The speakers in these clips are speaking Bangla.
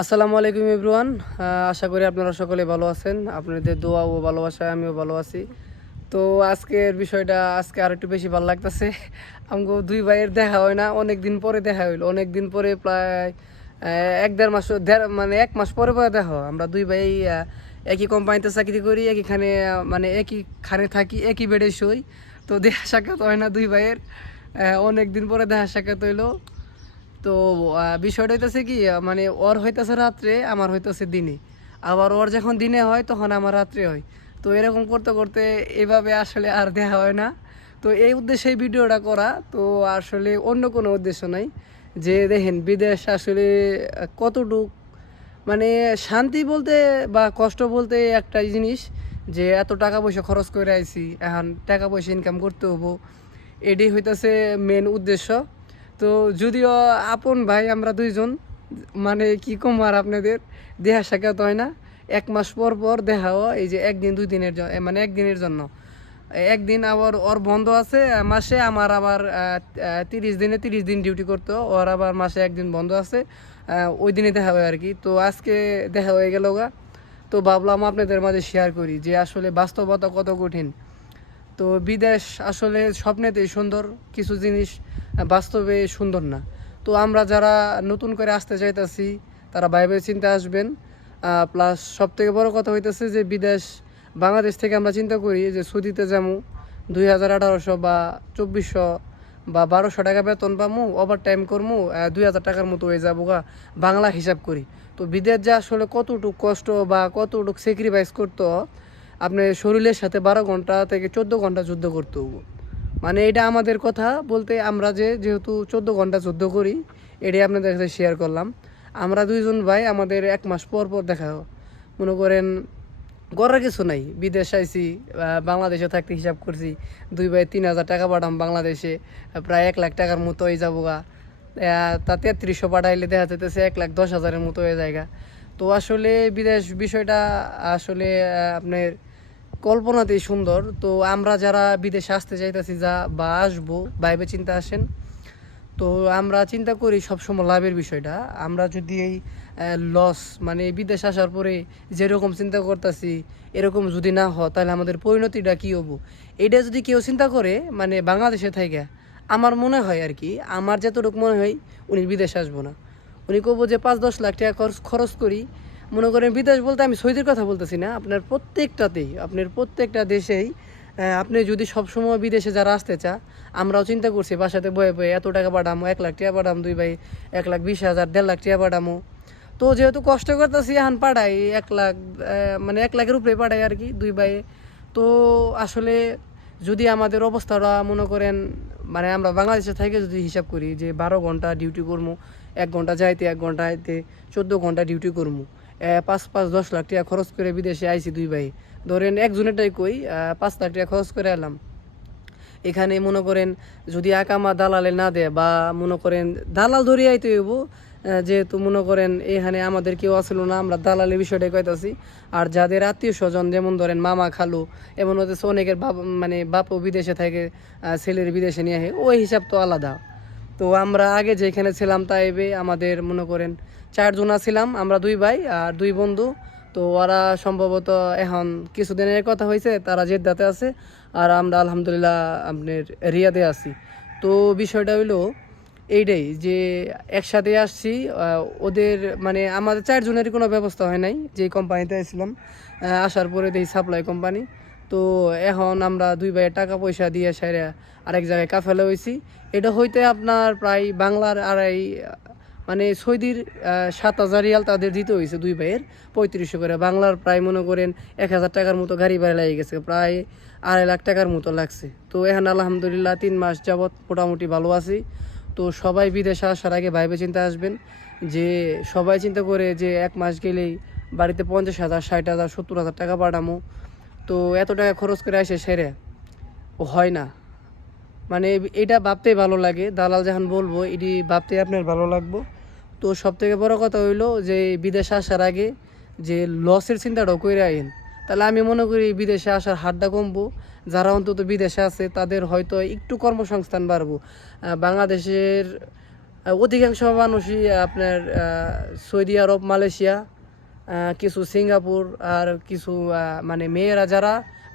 আসসালামু আলাইকুম এভরিওয়ান। আশা করি আপনারা সকলে ভালো আছেন। আপনাদের দোয়া ও ভালোবাসায় আমিও ভালো আছি। তো আজকের বিষয়টা আজকে আর একটু বেশি ভালো লাগতেছে। আমগো দুই ভাইয়ের দেখা হয় না, অনেক দিন পরে দেখা হইলো। অনেক দিন পরে প্রায় এক দেড় মাস, মানে এক মাস পরে পরে দেখা হয়। আমরা দুই ভাই একই কোম্পানিতে চাকরি করি, একইখানে মানে একইখানে থাকি, একই বেডে শুই। তো দেখা সাক্ষাৎ হয় না দুই ভাইয়ের। অনেক দিন পরে দেখা সাক্ষাৎ হইলো। তো বিষয়টা হইতেছে কি, মানে ওর হইতেছে রাত্রে, আমার হইতেছে দিনে। আবার ওর যখন দিনে হয় তখন আমার রাত্রে হয়। তো এরকম করতে করতে এভাবে আসলে আর দেখা হয় না। তো এই উদ্দেশ্যে এই ভিডিওটা করা, তো আসলে অন্য কোনো উদ্দেশ্য নাই। যে দেখেন বিদেশ আসলে কতটুক, মানে শান্তি বলতে বা কষ্ট বলতে একটা জিনিস, যে এত টাকা পয়সা খরচ করে আইছি, এখন টাকা পয়সা ইনকাম করতে হবো, এটাই হইতেছে মেন উদ্দেশ্য। তো যদিও আপন ভাই আমরা দুইজন, মানে কি কম আর আপনাদের দেখা সাক্ষাৎ হয় না। এক মাস পর পর দেখা হয়, এই যে একদিন দুই দিনের জন্য, মানে একদিনের জন্য। একদিন আবার ওর বন্ধ আছে মাসে, আমার আবার 30 দিনে 30 দিন ডিউটি করতো, ওর আবার মাসে একদিন বন্ধ আছে। ওই দিনে দেখা হয় আর কি। তো আজকে দেখা হয়ে গেল গা। তো ভাবলাম আপনাদের মাঝে শেয়ার করি যে আসলে বাস্তবতা কত কঠিন। তো বিদেশ আসলে স্বপ্নেতেই সুন্দর, কিছু জিনিস বাস্তবে সুন্দর না। তো আমরা যারা নতুন করে আসতে চাইতেছি তারা ভাইবে চিন্তা আসবেন। প্লাস সব থেকে বড় কথা হইতেছে যে বিদেশ, বাংলাদেশ থেকে আমরা চিন্তা করি যে সৌদিতে যাবো, 2000, 1800 বা 2400 বা 1200 টাকা বেতন পামু, ওভার টাইম করমু, 2000 টাকার মতো হয়ে যাবো গা, বাংলা হিসাব করি। তো বিদেশ যে আসলে কতটুকু কষ্ট বা কতটুকু স্যাক্রিফাইস করতে হয়, আপনার শরীরের সাথে 12 ঘন্টা থেকে 14 ঘন্টা যুদ্ধ করতে হবো। মানে এটা আমাদের কথা বলতে, আমরা যেহেতু 14 ঘন্টা যুদ্ধ করি, এটাই আপনাদের কাছে শেয়ার করলাম। আমরা দুইজন ভাই, আমাদের এক মাস পর পর দেখা হয়। মনে করেন করার কিছু নাই, বিদেশ আইছি, বাংলাদেশে থাকতে হিসাব করছি, দুই ভাই 3000 টাকা পাঠাম বাংলাদেশে, প্রায় 1 লাখ টাকার মতো হয়ে যাবো গা। তা 3300 পাঠাইলে দেখা যেতেছে 1,10,000-এর মতো হয়ে যায় গা। তো আসলে বিদেশ বিষয়টা আসলে আপনার কল্পনাতেই সুন্দর। তো আমরা যারা বিদেশে আসতে চাইতেছি যা বা আসবো, ভাইবে চিন্তা আসেন। তো আমরা চিন্তা করি সবসময় লাভের বিষয়টা। আমরা যদি এই লস, মানে বিদেশ আসার পরে যেরকম চিন্তা করতেছি এরকম যদি না হয়, তাহলে আমাদের পরিণতিটা কী হবো, এটা যদি কেউ চিন্তা করে, মানে বাংলাদেশে থেকে, আমার মনে হয় আর কি, আমার যতটুকু মনে হয় উনি বিদেশে আসবো না। উনি কবো যে 5-10 লাখ টাকা খরচ খরচ করি। মনে করেন বিদেশ বলতে আমি সৌদির কথা বলতেছি না, আপনার প্রত্যেকটাতেই, আপনার প্রত্যেকটা দেশেই আপনি যদি সবসময় বিদেশে যারা আসতে চা, আমরাও চিন্তা করছি বাসাতে বয়ে বয়ে এত টাকা পাঠামো, 1 লাখ টাকা পাঠাম, দুই ভাই 1,20,000, 1,50,000 পাঠামো। তো যেহেতু কষ্ট করতেছি এখন পাঠাই 1 লাখ, মানে 1 লাখের উপরে পাঠাই আর কি দুই ভাই। তো আসলে যদি আমাদের অবস্থাটা মনে করেন, মানে আমরা বাংলাদেশে থেকে যদি হিসাব করি যে 12 ঘন্টা ডিউটি করবো, 1 ঘন্টা যাইতে 1 ঘন্টা আইতে, 14 ঘন্টা ডিউটি করবো, 5-10 লাখ টাকা খরচ করে বিদেশে আইছি দুই ভাই। ধরেন একজনেরটাই কই, 5 লাখ টাকা খরচ করে এলাম এখানে। মনে করেন যদি আকামা দালালে না দেয়, বা মনে করেন দালাল ধরিয়ে আইতে হইব, যেহেতু মনে করেন এখানে আমাদের কেউ আসলো না, আমরা দালালের বিষয়টাই কইতাছি। আর যাদের আত্মীয় স্বজন, যেমন ধরেন মামা খালু, এমন হতেছে অনেকের বাপ, মানে বাপও বিদেশে থাকে, ছেলের বিদেশে নিয়ে আসে, ওই হিসাব তো আলাদা। তো আমরা আগে যেখানে ছিলাম তাইবে আমাদের মনে করেন 4 জন ছিলাম, আমরা দুই ভাই আর দুই বন্ধু। তো ওরা সম্ভবত এখন কিছুদিনের কথা হয়েছে, তারা জেদ্দাতে আছে, আর আমরা আলহামদুলিল্লাহ আপনার রিয়াদে আছি। তো বিষয়টা হইলো এইটাই যে একসাথে আসছি, ওদের মানে আমাদের 4 জনেরই কোনো ব্যবস্থা হয় নাই, যে কোম্পানিতে আসছিলাম। আসার পরে দেখি সাপ্লাই কোম্পানি। তো এখন আমরা দুই ভাইয়ের টাকা পয়সা দিয়ে সেরে আরেক জায়গায় কাফেলা হয়েছি। এটা হইতে আপনার প্রায় বাংলার আড়াই, মানে সৌদির 7,000 রিয়াল তাদের দিতে হয়েছে দুই ভাইয়ের, 3500 করে। বাংলার প্রায় মনে করেন 1,000 টাকার মতো গাড়ি ভাড়া লেগে গেছে, প্রায় 2.5 লাখ টাকার মতো লাগছে। তো এখন আলহামদুলিল্লাহ 3 মাস যাবৎ মোটামুটি ভালো আছি। তো সবাই বিদেশে আসার আগে ভাইবে চিন্তা আসবেন, যে সবাই চিন্তা করে যে এক মাস গেলেই বাড়িতে 50,000, 60,000, 70,000 টাকা পাঠামো। তো এত টাকা খরচ করে আসে সেরে ও হয় না। মানে এটা ভাবতেই ভালো লাগে, দালাল যখন বলবো এটি ভাবতেই আপনার ভালো লাগবো। তো সব থেকে বড় কথা হইলো যে বিদেশে আসার আগে যে লসের চিন্তাটাও করে আইন, তাহলে আমি মনে করি বিদেশে আসার হারটা কমবো। যারা অন্তত বিদেশে আছে তাদের হয়তো একটু কর্মসংস্থান বাড়বো। বাংলাদেশের অধিকাংশ মানুষই আপনার সৌদি আরব, মালয়েশিয়া, কিছু সিঙ্গাপুর, আর কিছু মানে মেয়েরা যারা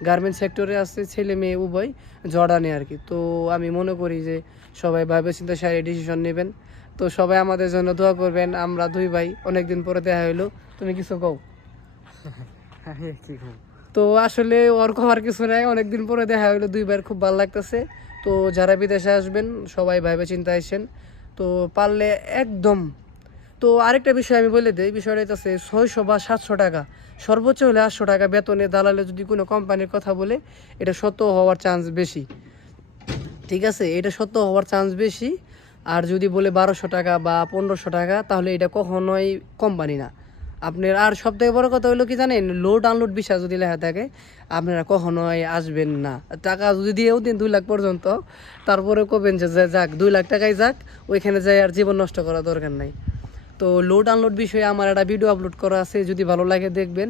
গার্মেন্টস সেক্টরে আছে, ছেলে মেয়ে উভয় জর্ডানে আর কি। তো আমি মনে করি যে সবাই ভাবে চিন্তা সারি ডিসিশন নেবেন। তো সবাই আমাদের জন্য দোয়া করবেন। আমরা দুই ভাই অনেকদিন পরে দেখা হইলো। তুমি কিছু কও? তো আসলে ওর খাওয়ার কিছু নাই, অনেকদিন পরে দেখা হইলো, দুই ভাইয়ের খুব ভালো লাগতেছে। তো যারা বিদেশে আসবেন সবাই ভাইবে চিন্তা আসেন, তো পারলে একদম। তো আরেকটা বিষয় আমি বলে দিই, বিষয়টা হচ্ছে 600 বা 700 টাকা, সর্বোচ্চ হলে 800 টাকা বেতনে দালালে যদি কোনো কোম্পানির কথা বলে, এটা সত্য হওয়ার চান্স বেশি। ঠিক আছে, এটা সত্য হওয়ার চান্স বেশি। আর যদি বলে 1200 টাকা বা 1500 টাকা, তাহলে এটা কখনোই কোম্পানি না আপনার। আর সব থেকে বড় কথা হলো কি জানেন, লোড আনলোড বিষয় যদি লেখা থাকে, আপনারা কখনোই আসবেন না। টাকা যদি দিয়েও দিন 2 লাখ পর্যন্ত, তারপরে কবেন যে যাক 2 লাখ টাকাই যাক, ওইখানে যাই আর জীবন নষ্ট করা দরকার নাই। তো লোড আনলোড বিষয়ে আমার একটা ভিডিও আপলোড করা আছে, যদি ভালো লাগে দেখবেন।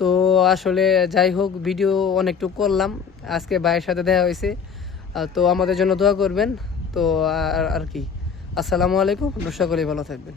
তো আসলে যাই হোক, ভিডিও অনেকটুকু করলাম, আজকে ভাইয়ের সাথে দেখা হয়েছে। তো আমাদের জন্য দোয়া করবেন। তো আর কি, আসসালামু আলাইকুম, সকলেই ভালো থাকবেন।